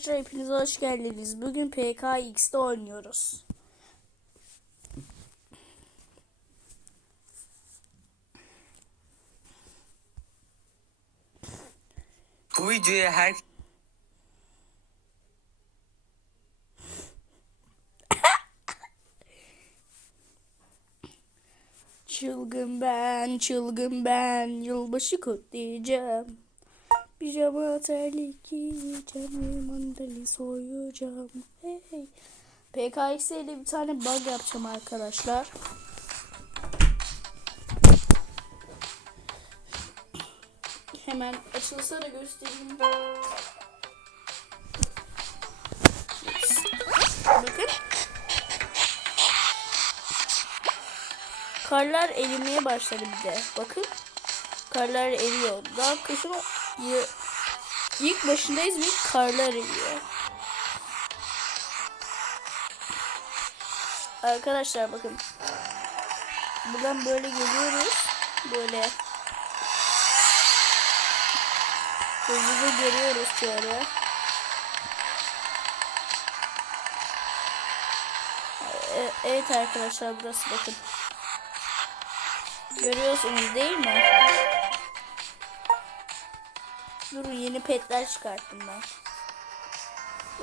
Arkadaşlar hepiniz hoş geldiniz. Bugün PKX'de oynuyoruz. Bu videoya her Çılgın ben, çılgın ben, yılbaşı kutlayacağım. Pijama terlik giyeceğim mandali soyacağım. Hey. PKX ile bir tane bug yapacağım arkadaşlar. Hemen açılsa da göstereyim. Bakın. Karlar erimeye başladı bir de. Bakın. Karlar eriyor. Daha kışın ilk başındayız ve karlar eriyor. Arkadaşlar bakın. Buradan böyle geliyoruz. Böyle. Hızlıca geliyoruz şöyle. E- Evet arkadaşlar burası bakın. Görüyorsunuz değil mi? Durun yeni petler çıkarttım ben.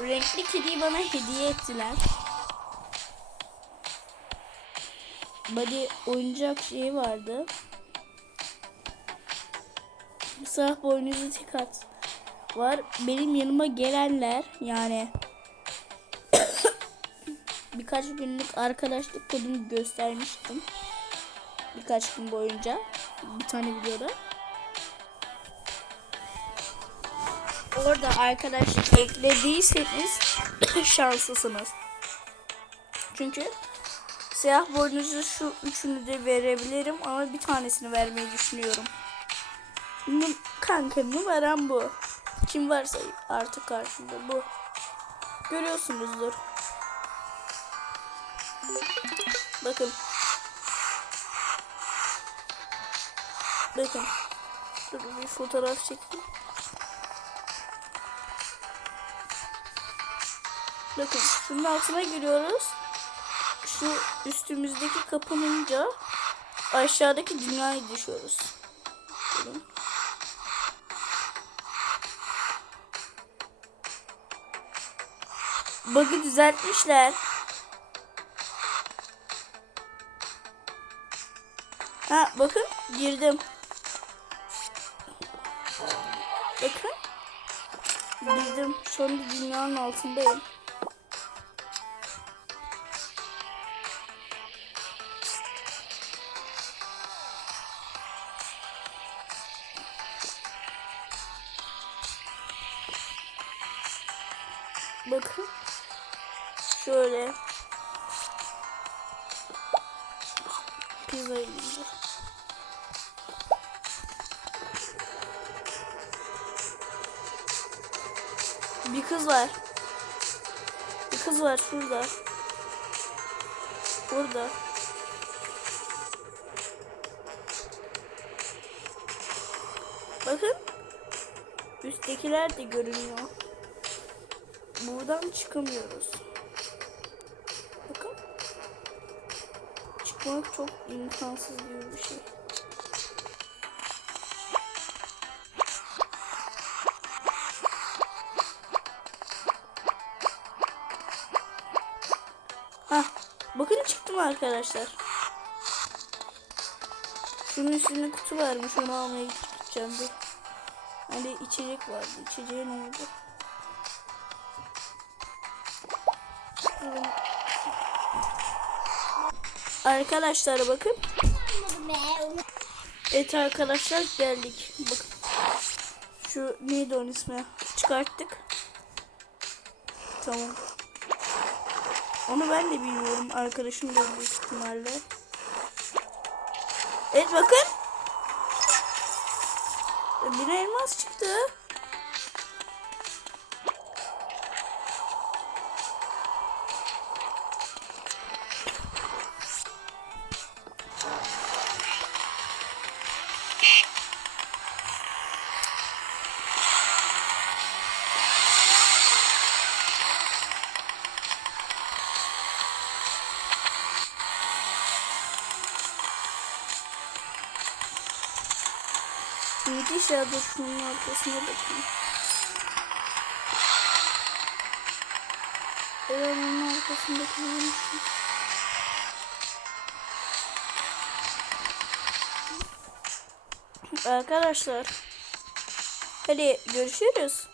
Renkli kediyi bana hediye ettiler. Body oyuncak şeyi vardı. Sağ boynuzu tek at var. Benim yanıma gelenler yani birkaç günlük arkadaşlık kodunu göstermiştim. Birkaç gün boyunca bir tane videoda. Orada arkadaşlık eklediyseniz şanslısınız. Çünkü siyah boynuzu şu üçünü de verebilirim ama bir tanesini vermeyi düşünüyorum. Num kanka numaram bu. Kim varsa artık karşımda bu. Görüyorsunuzdur. Bakın. Bakın. Dur bir fotoğraf çekeyim. Bakın şunun altına giriyoruz. Şu üstümüzdeki kapanınca aşağıdaki dünyaya düşüyoruz. Bakın. Bug'ı düzeltmişler. Ha bakın girdim. Bakın. Girdim. Şu anda dünyanın altındayım. Bakın. Şöyle. Pizza yiyeceğim. Bir kız var. Bir kız var şurada. Burada. Bakın. Üsttekiler de görünüyor. Buradan çıkamıyoruz. Bakın. Çıkmak çok imkansız gibi bir şey. Hah. Bakın çıktım arkadaşlar. Şunun üstünde kutu varmış onu almaya gideceğim bir. Hani içecek vardı. İçeceğe ne oldu? Arkadaşlar bakın. Evet arkadaşlar geldik. Bakın. Şu neydi onun ismi? Çıkarttık. Tamam. Onu ben de bilmiyorum. Arkadaşım da büyük ihtimalle. Evet bakın. Bir elmas çıktı. Gittiyse dur şunun arkasına bakayım. Eğer onun arkasındaki bulmuşum. Arkadaşlar. Hadi görüşürüz.